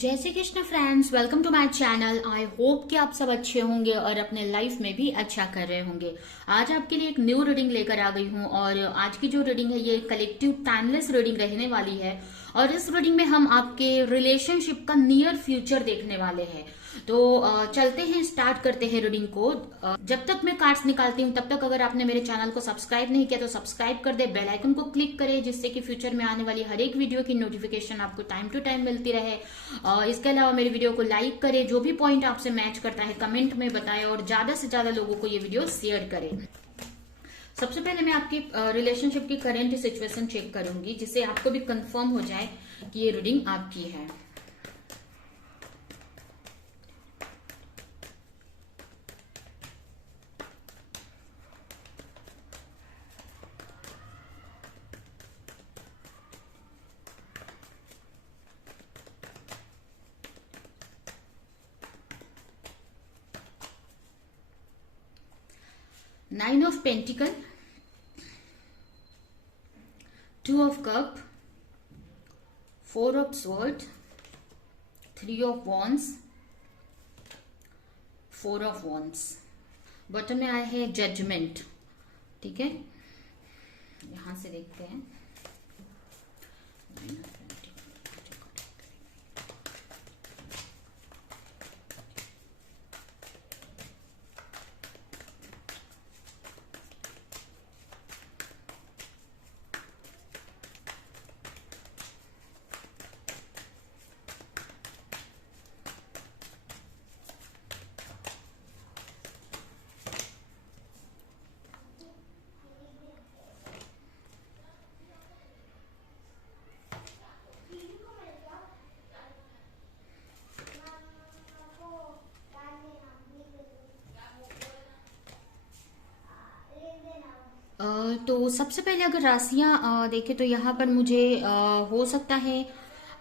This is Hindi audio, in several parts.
जय Shri Krishna friends, welcome to my channel. I hope कि आप सब अच्छे होंगे और अपने लाइफ में भी अच्छा कर रहे होंगे। आज आपके लिए एक न्यू रीडिंग लेकर आ गई हूँ और आज की जो रीडिंग है ये कलेक्टिव टाइमलेस रीडिंग रहने वाली है। और इस रीडिंग में हम आपके रिलेशनशिप का नियर फ्यूचर देखने वाले हैं। तो चलते हैं, स्टार्ट करते हैं रीडिंग को। जब तक मैं कार्ड्स निकालती हूँ तब तक अगर आपने मेरे चैनल को सब्सक्राइब नहीं किया तो सब्सक्राइब कर दे, बेल आइकन को क्लिक करें जिससे कि फ्यूचर में आने वाली हर एक वीडियो की नोटिफिकेशन आपको टाइम टू टाइम मिलती रहे। इसके अलावा मेरी वीडियो को लाइक करें, जो भी पॉइंट आपसे मैच करता है कमेंट में बताएं और ज्यादा से ज्यादा लोगों को ये वीडियो शेयर करें। सबसे पहले मैं आपकी रिलेशनशिप की करंट सिचुएशन चेक करूंगी जिससे आपको भी कंफर्म हो जाए कि ये रीडिंग आपकी है। Nine of Pentacle, Two of Cup, Four of Swords, Three of Wands, Four of Wands। Bottom में आए हैं जजमेंट। ठीक है, यहां से देखते हैं। तो सबसे पहले अगर राशियां देखें तो यहाँ पर मुझे हो सकता है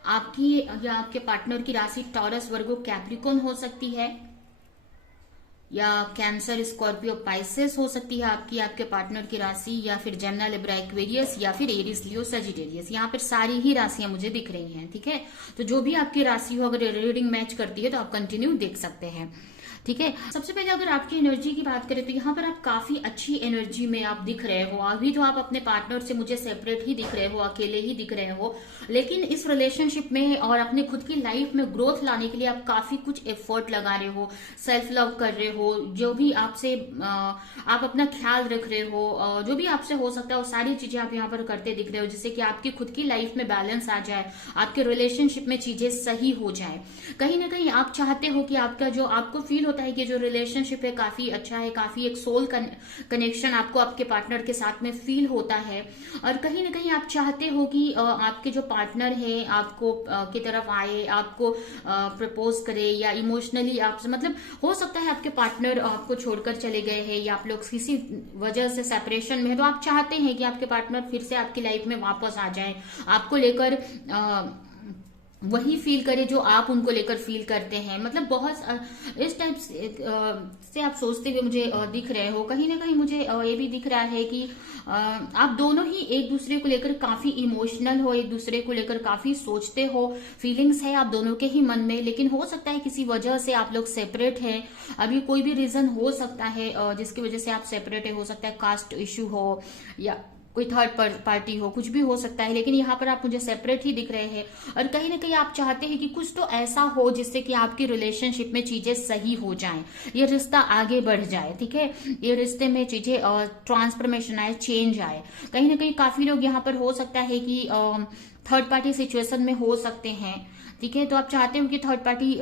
आपकी या आपके पार्टनर की राशि टॉरस, वर्गो, कैप्रिकॉन हो सकती है, या कैंसर, स्कॉर्पियो, पाइसेस हो सकती है आपके पार्टनर की राशि, या फिर जेमिनी, लिब्रा, एक्वेरियस, या फिर एरीज, लियो, सजिटेरियस। यहाँ पर सारी ही राशियां मुझे दिख रही हैं। ठीक है, तो जो भी आपकी राशि हो, अगर रीडिंग मैच करती है तो आप कंटिन्यू देख सकते हैं। ठीक है, सबसे पहले अगर आपकी एनर्जी की बात करें तो यहाँ पर आप काफी अच्छी एनर्जी में आप दिख रहे हो। अभी तो आप अपने पार्टनर से मुझे सेपरेट ही दिख रहे हो, अकेले ही दिख रहे हो, लेकिन इस रिलेशनशिप में और अपने खुद की लाइफ में ग्रोथ लाने के लिए आप काफी कुछ एफर्ट लगा रहे हो, सेल्फ लव कर रहे हो। जो भी आपसे आप अपना ख्याल रख रहे हो, जो भी आपसे हो सकता है वो सारी चीजें आप यहाँ पर करते दिख रहे हो जिससे कि आपकी खुद की लाइफ में बैलेंस आ जाए, आपके रिलेशनशिप में चीजें सही हो जाए। कहीं ना कहीं आप चाहते हो कि आपका जो आपको फील होता है कि जो रिलेशनशिप है काफी अच्छा है, काफी एक सोल कनेक्शन आपको आपके पार्टनर के साथ में फील होता है। और कहीं ना कहीं आप चाहते हो कि आपके जो पार्टनर है आपको की तरफ आए, आपको प्रपोज करे, या इमोशनली आपसे मतलब हो सकता है आपके पार्टनर आपको छोड़कर चले गए हैं या आप लोग किसी वजह से सेपरेशन में है, तो आप चाहते हैं कि आपके पार्टनर फिर से आपकी लाइफ में वापस आ जाए, आपको लेकर वही फील करे जो आप उनको लेकर फील करते हैं। मतलब बहुत इस टाइप से आप सोचते हुए मुझे दिख रहे हो। कहीं ना कहीं मुझे ये भी दिख रहा है कि आप दोनों ही एक दूसरे को लेकर काफी इमोशनल हो, एक दूसरे को लेकर काफी सोचते हो, फीलिंग्स है आप दोनों के ही मन में, लेकिन हो सकता है किसी वजह से आप लोग सेपरेट हैं। अभी कोई भी रीजन हो सकता है जिसकी वजह से आप सेपरेट है। हो सकता है कास्ट इश्यू हो या कोई थर्ड पार्टी हो, कुछ भी हो सकता है, लेकिन यहाँ पर आप मुझे सेपरेट ही दिख रहे हैं। और कहीं ना कहीं आप चाहते हैं कि कुछ तो ऐसा हो जिससे कि आपकी रिलेशनशिप में चीजें सही हो जाएं, ये रिश्ता आगे बढ़ जाए। ठीक है, ये रिश्ते में चीजें ट्रांसफॉर्मेशन आए, चेंज आए। कहीं ना कहीं काफी लोग यहाँ पर हो सकता है कि थर्ड पार्टी सिचुएशन में हो सकते हैं। ठीक है, तो आप चाहते हो कि थर्ड पार्टी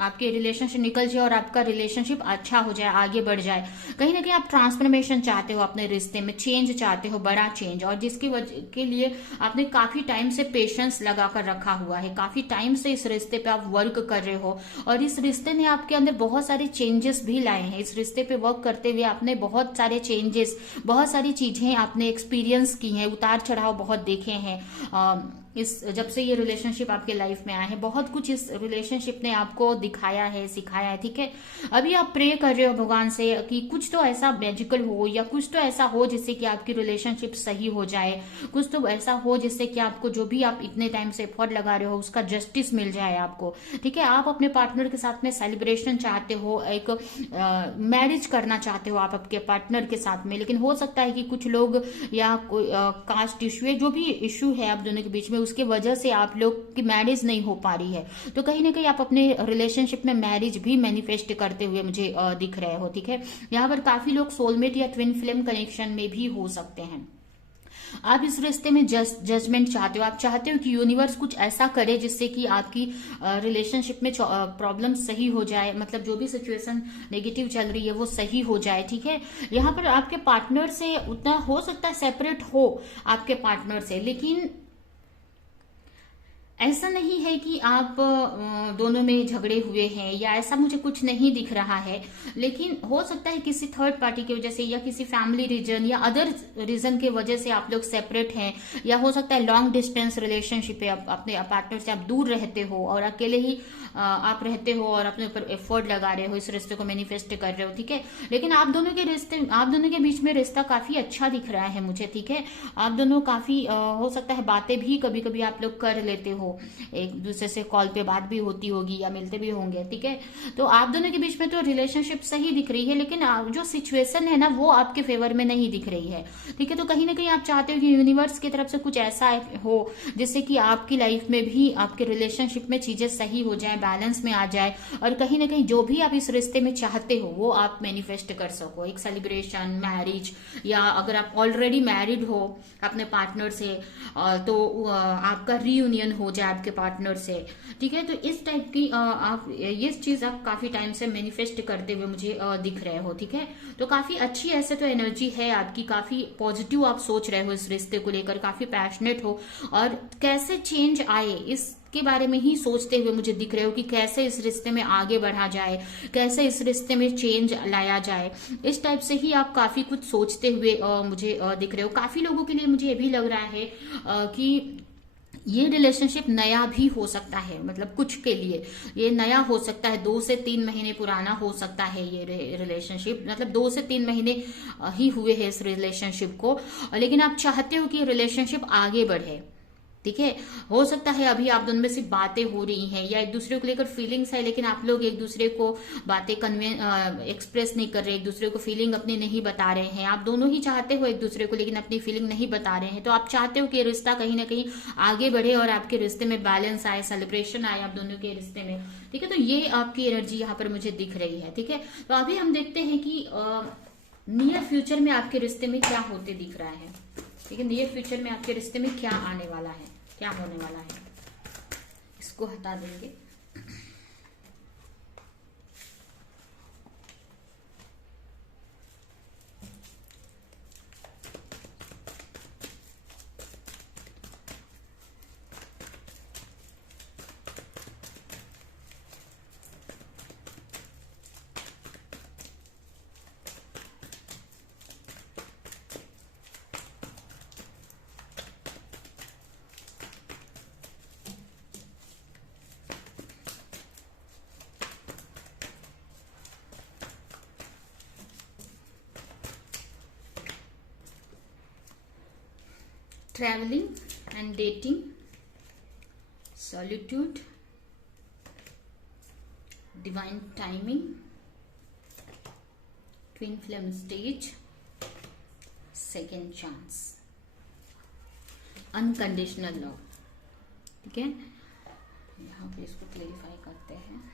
आपके रिलेशनशिप निकल जाए और आपका रिलेशनशिप अच्छा हो जाए, आगे बढ़ जाए। कहीं ना कहीं आप ट्रांसफॉर्मेशन चाहते हो अपने रिश्ते में, चेंज चाहते हो, बड़ा चेंज, और जिसकी वजह के लिए आपने काफी टाइम से पेशेंस लगा कर रखा हुआ है, काफी टाइम से इस रिश्ते पे आप वर्क कर रहे हो और इस रिश्ते ने आपके अंदर बहुत सारे चेंजेस भी लाए हैं। इस रिश्ते पे वर्क करते हुए आपने बहुत सारे चेंजेस, बहुत सारी चीजें आपने एक्सपीरियंस की हैं, उतार चढ़ाव बहुत देखे हैं। इस जब से ये रिलेशनशिप आपके लाइफ में आया है बहुत कुछ इस रिलेशनशिप ने आपको दिखाया है, सिखाया है, ठीक है। अभी आप प्रे कर रहे हो भगवान से कि कुछ तो ऐसा मैजिकल हो या कुछ तो ऐसा हो जिससे कि आपकी रिलेशनशिप सही हो जाए, कुछ तो ऐसा हो जिससे कि आपको जो भी आप इतने टाइम से एफर्ट लगा रहे हो उसका जस्टिस मिल जाए आपको, ठीक है। आप अपने पार्टनर के साथ में सेलिब्रेशन चाहते हो, एक मैरिज करना चाहते हो आप आपके पार्टनर के साथ में, लेकिन हो सकता है कि कुछ लोग या कास्ट इशू है, जो भी इशू है आप दोनों के बीच में, उसके वजह से आप लोग की मैरिज नहीं हो पा रही है। तो कहीं ना कहीं आप अपने रिलेशनशिप में मैरिज भी मैनिफेस्ट करते हुए मुझे दिख रहे हो, ठीक है। यहाँ पर काफी लोग सोलमेट या ट्विन फ्लेम कनेक्शन में भी हो सकते हैं। आप इस रिश्ते में जजमेंट चाहते हो, आप चाहते हो कि यूनिवर्स कुछ ऐसा करे जिससे कि आपकी रिलेशनशिप में प्रॉब्लम सही हो जाए, मतलब जो भी सिचुएशन नेगेटिव चल रही है वो सही हो जाए, ठीक है। यहाँ पर आपके पार्टनर से उतना हो सकता है सेपरेट हो आपके पार्टनर से, लेकिन ऐसा नहीं है कि आप दोनों में झगड़े हुए हैं या ऐसा मुझे कुछ नहीं दिख रहा है, लेकिन हो सकता है किसी थर्ड पार्टी की वजह से या किसी फैमिली रीजन या अदर रीजन के वजह से आप लोग सेपरेट हैं, या हो सकता है लॉन्ग डिस्टेंस रिलेशनशिप है, अपने पार्टनर से आप दूर रहते हो और अकेले ही आप रहते हो और अपने ऊपर एफर्ट लगा रहे हो, इस रिश्ते को मैनिफेस्ट कर रहे हो, ठीक है। लेकिन आप दोनों के बीच में रिश्ता काफी अच्छा दिख रहा है मुझे, ठीक है। आप दोनों काफी हो सकता है बातें भी कभी कभी आप लोग कर लेते हो, एक दूसरे से कॉल पे बात भी होती होगी या मिलते भी होंगे, ठीक है। तो आप दोनों के बीच में तो रिलेशनशिप सही दिख रही है, लेकिन जो सिचुएशन है ना वो आपके फेवर में नहीं दिख रही है, ठीक है। तो कहीं ना कहीं आप चाहते हो कि यूनिवर्स की तरफ से कुछ ऐसा हो जिससे कि आपकी लाइफ में भी आपके रिलेशनशिप में चीजें सही हो जाए, बैलेंस में आ जाए, और कहीं ना कहीं जो भी आप इस रिश्ते में चाहते हो वो आप मैनिफेस्ट कर सको, एक सेलिब्रेशन, मैरिज, या अगर आप ऑलरेडी मैरिड हो अपने पार्टनर से तो आपका रीयूनियन हो जाए आपके पार्टनर से, ठीक है। तो इस टाइप की आप ये चीज आप काफी टाइम से मैनिफेस्ट करते हुए मुझे दिख रहे हो, ठीक है। तो काफी अच्छी ऐसे तो एनर्जी है आपकी, काफी पॉजिटिव आप सोच रहे हो इस रिश्ते को लेकर, काफी पैशनेट हो, और कैसे चेंज आए इस के बारे में ही सोचते हुए मुझे दिख रहे हो कि कैसे इस रिश्ते में आगे बढ़ा जाए, कैसे इस रिश्ते में चेंज लाया जाए, इस टाइप से ही आप काफी कुछ सोचते हुए मुझे दिख रहे हो। काफी लोगों के लिए मुझे ये भी लग रहा है कि ये रिलेशनशिप नया भी हो सकता है, मतलब कुछ के लिए ये नया हो सकता है, 2 से 3 महीने पुराना हो सकता है ये रिलेशनशिप, मतलब 2 से 3 महीने ही हुए हैं इस रिलेशनशिप को, लेकिन आप चाहते हो कि रिलेशनशिप आगे बढ़े, ठीक है। हो सकता है अभी आप दोनों में सिर्फ बातें हो रही हैं या एक दूसरे को लेकर फीलिंग्स है, लेकिन आप लोग एक दूसरे को बातें एक्सप्रेस नहीं कर रहे, एक दूसरे को फीलिंग अपनी नहीं बता रहे हैं। आप दोनों ही चाहते हो एक दूसरे को, लेकिन अपनी फीलिंग नहीं बता रहे हैं। तो आप चाहते हो कि रिश्ता कहीं ना कहीं आगे बढ़े और आपके रिश्ते में बैलेंस आए, सेलिब्रेशन आए आप दोनों के रिश्ते में, ठीक है। तो ये आपकी एनर्जी यहाँ पर मुझे दिख रही है, ठीक है। तो अभी हम देखते हैं कि नियर फ्यूचर में आपके रिश्ते में क्या होते दिख रहा है, ठीक है। नियर फ्यूचर में आपके रिश्ते में क्या आने वाला है, क्या होने वाला है, इसको हटा देंगे। Traveling and dating, solitude, divine timing, twin flame stage, second chance, unconditional love, ठीक है। यहाँ पे इसको क्लेरिफाई करते हैं।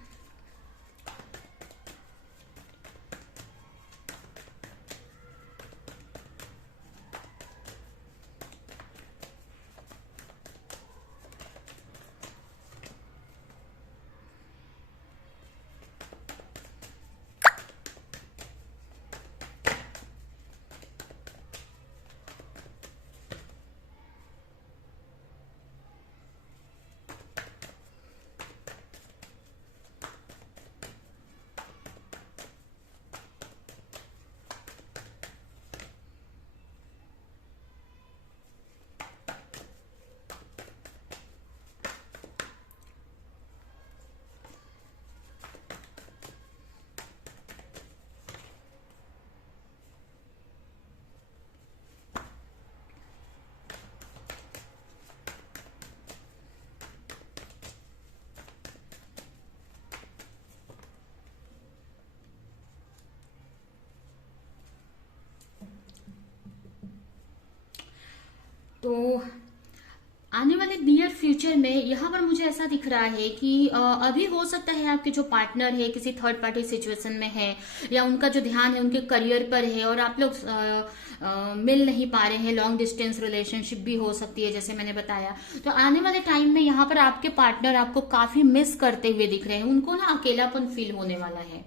तो आने वाले नियर फ्यूचर में यहाँ पर मुझे ऐसा दिख रहा है कि अभी हो सकता है आपके जो पार्टनर है किसी थर्ड पार्टी सिचुएशन में है, या उनका जो ध्यान है उनके करियर पर है और आप लोग मिल नहीं पा रहे हैं। लॉन्ग डिस्टेंस रिलेशनशिप भी हो सकती है जैसे मैंने बताया। तो आने वाले टाइम में यहाँ पर आपके पार्टनर आपको काफी मिस करते हुए दिख रहे हैं। उनको ना अकेलापन फील होने वाला है,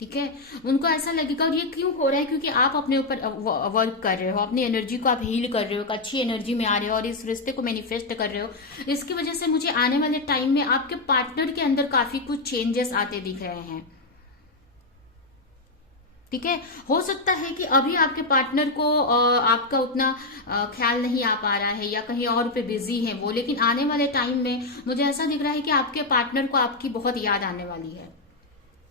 ठीक है। उनको ऐसा लगेगा, और ये क्यों हो रहा है, क्योंकि आप अपने ऊपर वर्क कर रहे हो, अपनी एनर्जी को आप हील कर रहे हो, एक अच्छी एनर्जी में आ रहे हो और इस रिश्ते को मैनिफेस्ट कर रहे हो। इसकी वजह से मुझे आने वाले टाइम में आपके पार्टनर के अंदर काफी कुछ चेंजेस आते दिख रहे हैं, ठीक है। हो सकता है कि अभी आपके पार्टनर को आपका उतना ख्याल नहीं आ पा रहा है या कहीं और पे बिजी है वो, लेकिन आने वाले टाइम में मुझे ऐसा दिख रहा है कि आपके पार्टनर को आपकी बहुत याद आने वाली है।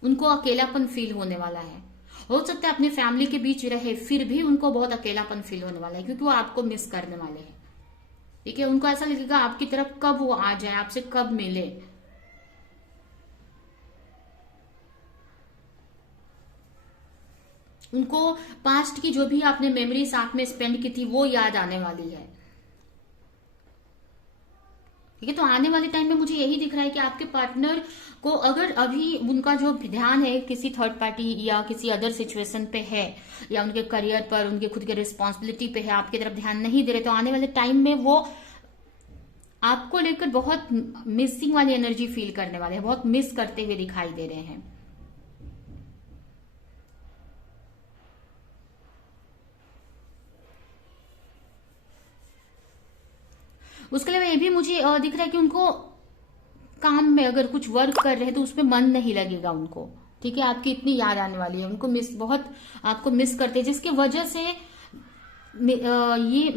उनको अकेलापन फील होने वाला है। हो सकता है अपनी फैमिली के बीच रहे फिर भी उनको बहुत अकेलापन फील होने वाला है, क्योंकि वो आपको मिस करने वाले हैं, ठीक है। उनको ऐसा लगेगा आपकी तरफ कब वो आ जाए, आपसे कब मिले। उनको पास्ट की जो भी आपने मेमोरी साथ में स्पेंड की थी वो याद आने वाली है, ठीक है। तो आने वाले टाइम में मुझे यही दिख रहा है कि आपके पार्टनर को अगर अभी उनका जो ध्यान है किसी थर्ड पार्टी या किसी अदर सिचुएशन पे है, या उनके करियर पर, उनके खुद के रिस्पॉन्सिबिलिटी पे है, आपकी तरफ ध्यान नहीं दे रहे, तो आने वाले टाइम में वो आपको लेकर बहुत मिसिंग वाली एनर्जी फील करने वाले हैं, बहुत मिस करते हुए दिखाई दे रहे हैं। उसके अलावा ये भी मुझे दिख रहा है कि उनको काम में अगर कुछ वर्क कर रहे हैं तो उसमें मन नहीं लगेगा उनको, ठीक है। आपकी इतनी याद आने वाली है, उनको मिस, बहुत आपको मिस करते हैं, जिसकी वजह से ये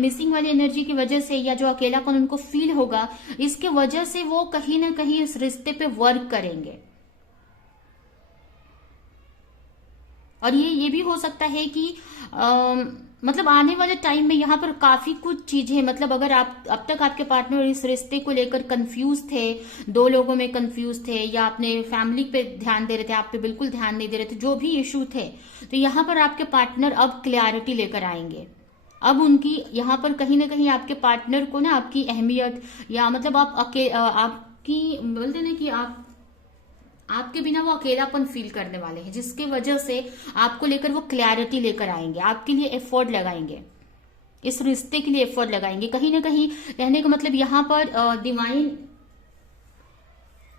मिसिंग वाली एनर्जी की वजह से या जो अकेलापन उनको फील होगा, इसके वजह से वो कहीं ना कहीं इस रिश्ते पे वर्क करेंगे। और ये भी हो सकता है कि मतलब आने वाले टाइम में यहाँ पर काफी कुछ चीजें, मतलब अगर आप अब तक आपके पार्टनर इस रिश्ते को लेकर कंफ्यूज थे, दो लोगों में कंफ्यूज थे, या अपने फैमिली पे ध्यान दे रहे थे, आप पे बिल्कुल ध्यान नहीं दे रहे थे, जो भी इशू थे, तो यहाँ पर आपके पार्टनर अब क्लैरिटी लेकर आएंगे। अब उनकी यहाँ पर कहीं ना कहीं आपके पार्टनर को ना आपकी अहमियत, या मतलब आपकी बोलते ना कि आपके बिना वो अकेलापन फील करने वाले हैं, जिसके वजह से आपको लेकर वो क्लैरिटी लेकर आएंगे, आपके लिए एफर्ट लगाएंगे, इस रिश्ते के लिए एफर्ट लगाएंगे। कहीं ना कहीं कहने का मतलब यहाँ पर डिवाइन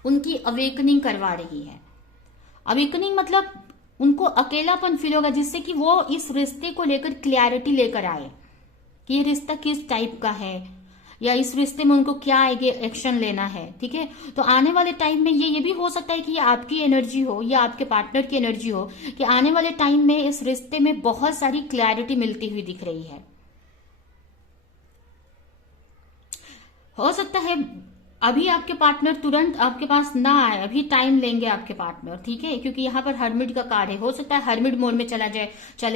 उनकी अवेकनिंग करवा रही है। अवेकनिंग मतलब उनको अकेलापन फील होगा, जिससे कि वो इस रिश्ते को लेकर क्लैरिटी लेकर आए कि ये रिश्ता किस टाइप का है, या इस रिश्ते में उनको क्या एक्शन लेना है, ठीक है। तो आने वाले टाइम में ये भी हो सकता है कि ये आपकी एनर्जी हो या आपके पार्टनर की एनर्जी हो, कि आने वाले टाइम में इस रिश्ते में बहुत सारी क्लैरिटी मिलती हुई दिख रही है। हो सकता है अभी आपके पार्टनर तुरंत आपके पास ना आए, अभी टाइम लेंगे आपके पार्टनर, ठीक है, क्योंकि यहाँ पर हर्मिट का कार्ड है। हो सकता है हर्मिट मोड में चले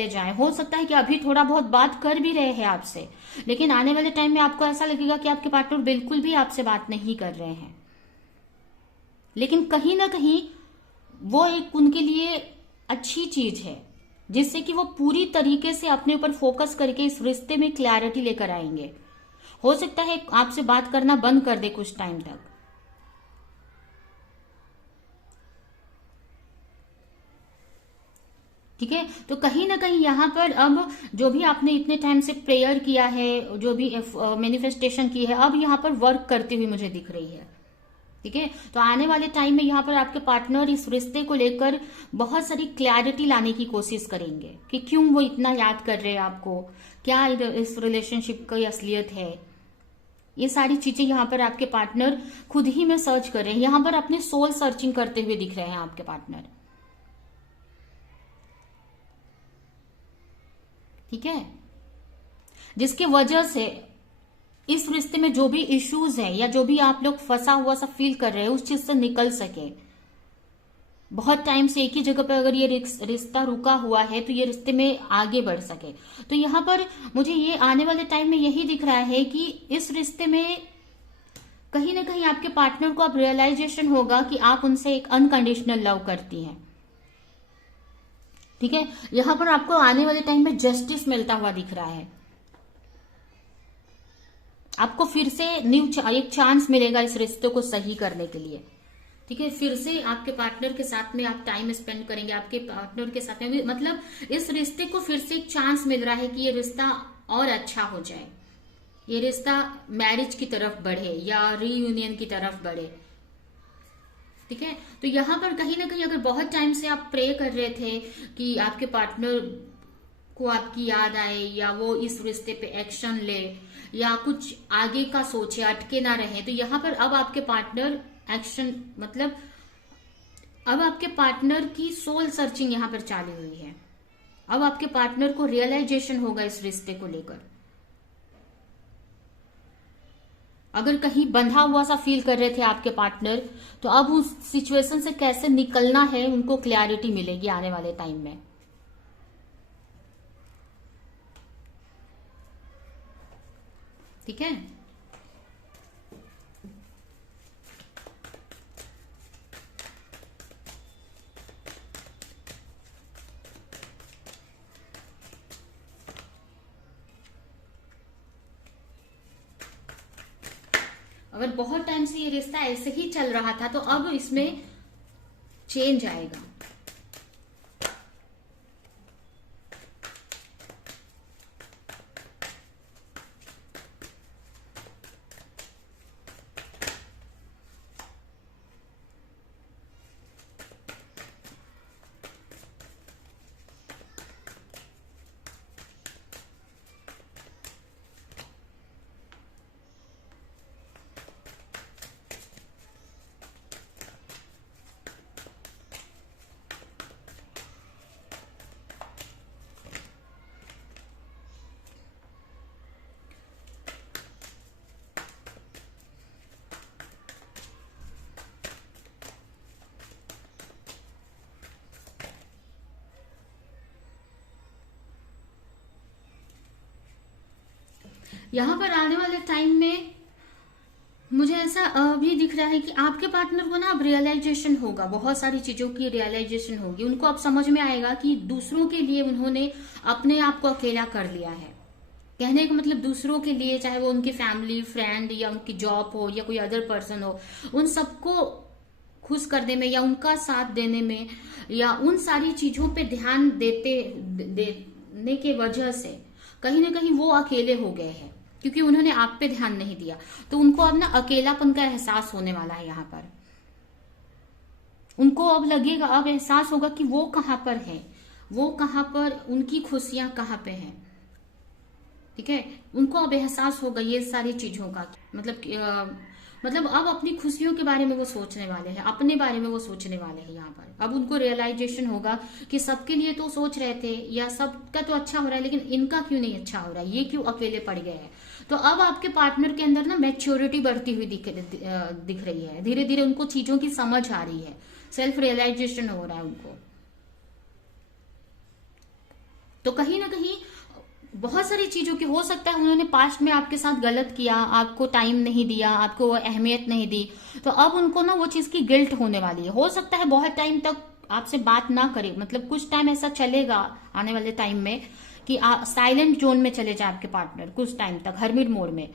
जाए। हो सकता है कि अभी थोड़ा बहुत बात कर भी रहे हैं आपसे, लेकिन आने वाले टाइम में आपको ऐसा लगेगा कि आपके पार्टनर बिल्कुल भी आपसे बात नहीं कर रहे हैं, लेकिन कहीं ना कहीं वो एक उनके लिए अच्छी चीज है, जिससे कि वो पूरी तरीके से अपने ऊपर फोकस करके इस रिश्ते में क्लैरिटी लेकर आएंगे। हो सकता है आपसे बात करना बंद कर दे कुछ टाइम तक, ठीक है। तो कहीं ना कहीं यहाँ पर अब जो भी आपने इतने टाइम से प्रेयर किया है, जो भी मैनिफेस्टेशन की है, अब यहाँ पर वर्क करती हुई मुझे दिख रही है, ठीक है। तो आने वाले टाइम में यहाँ पर आपके पार्टनर इस रिश्ते को लेकर बहुत सारी क्लैरिटी लाने की कोशिश करेंगे कि क्यों वो इतना याद कर रहे हैं आपको, क्या इस रिलेशनशिप की असलियत है। ये सारी चीजें यहाँ पर आपके पार्टनर खुद ही में सर्च कर रहे हैं, यहाँ पर अपने सोल सर्चिंग करते हुए दिख रहे हैं आपके पार्टनर, ठीक है। जिसकी वजह से इस रिश्ते में जो भी इश्यूज है या जो भी आप लोग फंसा हुआ सा फील कर रहे हैं, उस चीज से निकल सके। बहुत टाइम से एक ही जगह पर अगर ये रिश्ता रुका हुआ है तो ये रिश्ते में आगे बढ़ सके। तो यहाँ पर मुझे ये आने वाले टाइम में यही दिख रहा है कि इस रिश्ते में कहीं ना कहीं आपके पार्टनर को अब रियलाइजेशन होगा कि आप उनसे एक अनकंडीशनल लव करती हैं, ठीक है। यहाँ पर आपको आने वाले टाइम में जस्टिस मिलता हुआ दिख रहा है, आपको फिर से एक चांस मिलेगा इस रिश्ते को सही करने के लिए। ठीक है, फिर से आपके पार्टनर के साथ में आप टाइम स्पेंड करेंगे, आपके पार्टनर के साथ में, मतलब इस रिश्ते को फिर से एक चांस मिल रहा है कि ये रिश्ता और अच्छा हो जाए, ये रिश्ता मैरिज की तरफ बढ़े या रीयूनियन की तरफ बढ़े। ठीक है, तो यहाँ पर कहीं ना कहीं अगर बहुत टाइम से आप प्रे कर रहे थे कि आपके पार्टनर को आपकी याद आए या वो इस रिश्ते पे एक्शन ले या कुछ आगे का सोचे, अटके ना रहे, तो यहाँ पर अब आपके पार्टनर एक्शन, मतलब अब आपके पार्टनर की सोल सर्चिंग यहाँ पर चालू हुई है। अब आपके पार्टनर को रियलाइजेशन होगा इस रिश्ते को लेकर। अगर कहीं बंधा हुआ सा फील कर रहे थे आपके पार्टनर, तो अब उस सिचुएशन से कैसे निकलना है उनको क्लैरिटी मिलेगी आने वाले टाइम में। ठीक है, अगर बहुत टाइम से ये रिश्ता ऐसे ही चल रहा था तो अब इसमें चेंज आएगा। यहाँ पर आने वाले टाइम में मुझे ऐसा भी दिख रहा है कि आपके पार्टनर को ना अब रियलाइजेशन होगा, बहुत सारी चीजों की रियलाइजेशन होगी। उनको अब समझ में आएगा कि दूसरों के लिए उन्होंने अपने आप को अकेला कर लिया है। कहने का मतलब दूसरों के लिए, चाहे वो उनकी फैमिली, फ्रेंड या उनकी जॉब हो या कोई अदर पर्सन हो, उन सबको खुश करने में या उनका साथ देने में या उन सारी चीजों पे ध्यान देने के वजह से कहीं ना कहीं वो अकेले हो गए हैं, क्योंकि उन्होंने आप पे ध्यान नहीं दिया। तो उनको अब ना अकेलापन का एहसास होने वाला है। यहाँ पर उनको अब लगेगा, अब एहसास होगा कि वो कहाँ पर है, वो कहाँ पर, उनकी खुशियां कहाँ पे हैं। ठीक है, उनको अब एहसास होगा ये सारी चीजों का, मतलब अब अपनी खुशियों के बारे में वो सोचने वाले हैं, अपने बारे में वो सोचने वाले हैं। यहाँ पर अब उनको रियलाइजेशन होगा कि सबके लिए तो सोच रहे थे या सबका तो अच्छा हो रहा है, लेकिन इनका क्यों नहीं अच्छा हो रहा है, ये क्यों अकेले पड़ गए हैं। तो अब आपके पार्टनर के अंदर ना मैच्योरिटी बढ़ती हुई दिख रही है। धीरे धीरे उनको चीजों की समझ आ रही है, सेल्फ रियलाइजेशन हो रहा है उनको। तो कहीं ना कहीं बहुत सारी चीजों की, हो सकता है उन्होंने पास्ट में आपके साथ गलत किया, आपको टाइम नहीं दिया, आपको वो अहमियत नहीं दी, तो अब उनको ना वो चीज की गिल्ट होने वाली है। हो सकता है बहुत टाइम तक आपसे बात ना करे, मतलब कुछ टाइम ऐसा चलेगा आने वाले टाइम में कि साइलेंट जोन में चले जाए आपके पार्टनर कुछ टाइम तक, हरमिट मोड में।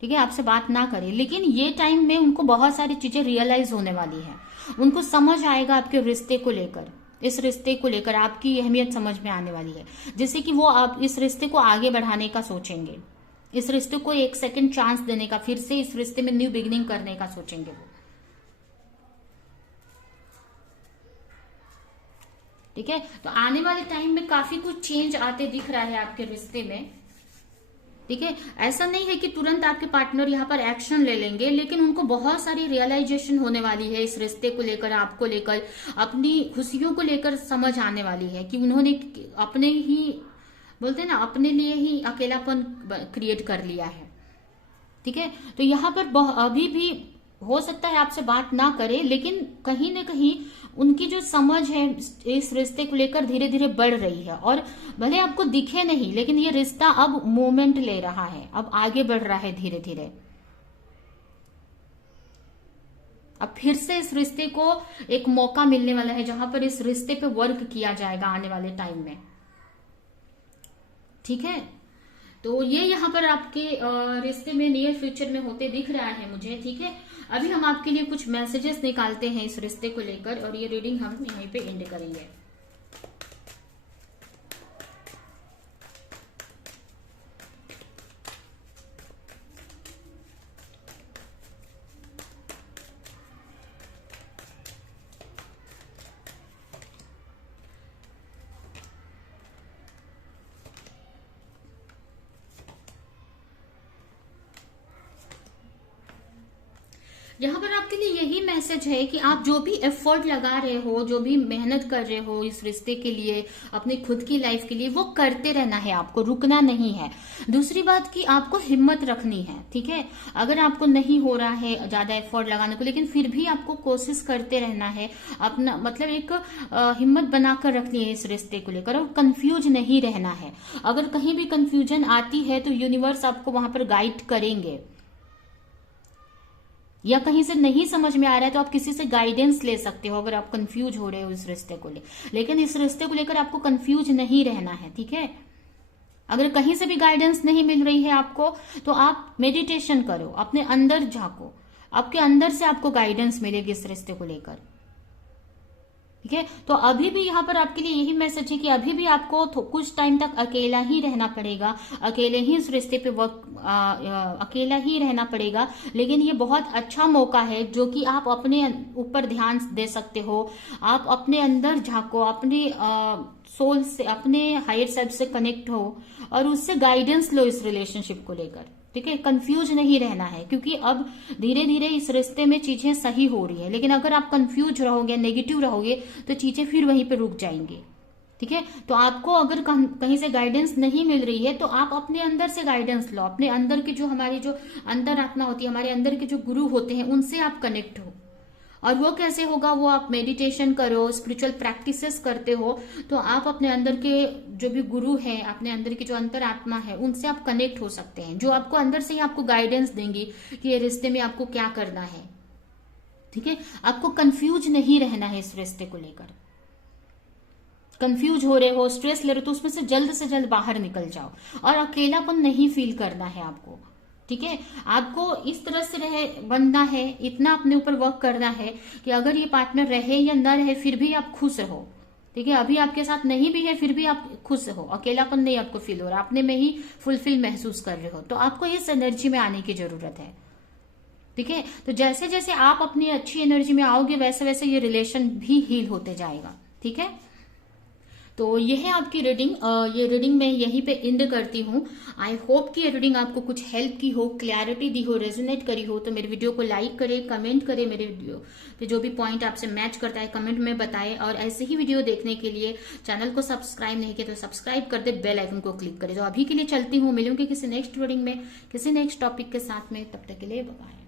ठीक है, आपसे बात ना करे, लेकिन ये टाइम में उनको बहुत सारी चीजें रियलाइज होने वाली है। उनको समझ आएगा आपके रिश्ते को लेकर, इस रिश्ते को लेकर आपकी अहमियत समझ में आने वाली है, जिससे कि वो आप इस रिश्ते को आगे बढ़ाने का सोचेंगे, इस रिश्ते को एक सेकंड चांस देने का, फिर से इस रिश्ते में न्यू बिगिनिंग करने का सोचेंगे वो। ठीक है, तो आने वाले टाइम में काफी कुछ चेंज आते दिख रहा है आपके रिश्ते में। ठीक है, ऐसा नहीं है कि तुरंत आपके पार्टनर यहाँ पर एक्शन ले लेंगे, लेकिन उनको बहुत सारी रियलाइजेशन होने वाली है इस रिश्ते को लेकर, आपको लेकर, अपनी खुशियों को लेकर समझ आने वाली है कि उन्होंने अपने ही, बोलते हैं ना, अपने लिए ही अकेलापन क्रिएट कर लिया है। ठीक है, तो यहाँ पर अभी भी हो सकता है आपसे बात ना करे, लेकिन कहीं ना कहीं उनकी जो समझ है इस रिश्ते को लेकर धीरे धीरे बढ़ रही है। और भले आपको दिखे नहीं, लेकिन ये रिश्ता अब मूवमेंट ले रहा है, अब आगे बढ़ रहा है धीरे धीरे। अब फिर से इस रिश्ते को एक मौका मिलने वाला है जहां पर इस रिश्ते पे वर्क किया जाएगा आने वाले टाइम में। ठीक है, तो ये यहाँ पर आपके रिश्ते में नियर फ्यूचर में होते दिख रहा है मुझे, ठीक है। अभी हम आपके लिए कुछ मैसेजेस निकालते हैं इस रिश्ते को लेकर और ये रीडिंग हम यहीं पे एंड करेंगे। यहाँ पर आपके लिए यही मैसेज है कि आप जो भी एफर्ट लगा रहे हो, जो भी मेहनत कर रहे हो इस रिश्ते के लिए, अपनी खुद की लाइफ के लिए, वो करते रहना है, आपको रुकना नहीं है। दूसरी बात कि आपको हिम्मत रखनी है, ठीक है। अगर आपको नहीं हो रहा है ज्यादा एफर्ट लगाने को, लेकिन फिर भी आपको कोशिश करते रहना है, अपना मतलब एक हिम्मत बनाकर रखनी है इस रिश्ते को लेकर, और कंफ्यूज नहीं रहना है। अगर कहीं भी कंफ्यूजन आती है तो यूनिवर्स आपको वहां पर गाइड करेंगे, या कहीं से नहीं समझ में आ रहा है तो आप किसी से गाइडेंस ले सकते हो अगर आप कंफ्यूज हो रहे हो इस रिश्ते को लेकिन इस रिश्ते को लेकर आपको कंफ्यूज नहीं रहना है, ठीक है। अगर कहीं से भी गाइडेंस नहीं मिल रही है आपको तो आप मेडिटेशन करो, अपने अंदर झांको, आपके अंदर से आपको गाइडेंस मिलेगी इस रिश्ते को लेकर, ठीक है। तो अभी भी यहाँ पर आपके लिए यही मैसेज है कि अभी भी आपको कुछ टाइम तक अकेला ही रहना पड़ेगा, अकेले ही इस रिश्ते पे अकेला ही रहना पड़ेगा। लेकिन ये बहुत अच्छा मौका है जो कि आप अपने ऊपर ध्यान दे सकते हो, आप अपने अंदर झांको, अपने सोल से, अपने हायर सेल्फ से कनेक्ट हो और उससे गाइडेंस लो इस रिलेशनशिप को लेकर, ठीक है। कंफ्यूज नहीं रहना है क्योंकि अब धीरे धीरे इस रिश्ते में चीजें सही हो रही है, लेकिन अगर आप कंफ्यूज रहोगे, नेगेटिव रहोगे तो चीजें फिर वहीं पे रुक जाएंगी, ठीक है। तो आपको अगर कहीं से गाइडेंस नहीं मिल रही है तो आप अपने अंदर से गाइडेंस लो, अपने अंदर की जो हमारी जो अंतर आत्मा होती है, हमारे अंदर के जो गुरु होते हैं उनसे आप कनेक्ट हो। और वो कैसे होगा, वो आप मेडिटेशन करो, स्पिरिचुअल प्रैक्टिसेस करते हो तो आप अपने अंदर के जो भी गुरु हैं, अपने अंदर की जो अंतर आत्मा है उनसे आप कनेक्ट हो सकते हैं, जो आपको अंदर से ही आपको गाइडेंस देंगी कि ये रिश्ते में आपको क्या करना है, ठीक है। आपको कंफ्यूज नहीं रहना है इस रिश्ते को लेकर। कंफ्यूज हो रहे हो, स्ट्रेस ले रहे हो तो उसमें से जल्द बाहर निकल जाओ और अकेलापन नहीं फील करना है आपको, ठीक है। आपको इस तरह से बनना है, इतना अपने ऊपर वर्क करना है कि अगर ये पार्टनर रहे या ना रहे फिर भी आप खुश रहो, ठीक है। अभी आपके साथ नहीं भी है फिर भी आप खुश हो, अकेलापन नहीं आपको फील हो रहा, अपने में ही फुलफिल महसूस कर रहे हो। तो आपको इस एनर्जी में आने की जरूरत है, ठीक है। तो जैसे जैसे आप अपनी अच्छी एनर्जी में आओगे वैसे वैसे ये रिलेशन भी हील होते जाएगा, ठीक है। तो ये है आपकी रीडिंग, ये रीडिंग मैं यहीं पे एंड करती हूँ। आई होप कि ये रीडिंग आपको कुछ हेल्प की हो, क्लैरिटी दी हो, रेजोनेट करी हो। तो मेरे वीडियो को लाइक करें, कमेंट करें, मेरे वीडियो पे जो भी पॉइंट आपसे मैच करता है कमेंट में बताएं, और ऐसे ही वीडियो देखने के लिए चैनल को सब्सक्राइब नहीं किया तो सब्सक्राइब कर दे, बेल आइकन को क्लिक करें। तो अभी के लिए चलती हूँ, मिलूंगी किसी नेक्स्ट रीडिंग में किसी नेक्स्ट टॉपिक के साथ में, तब तक के लिए बाय।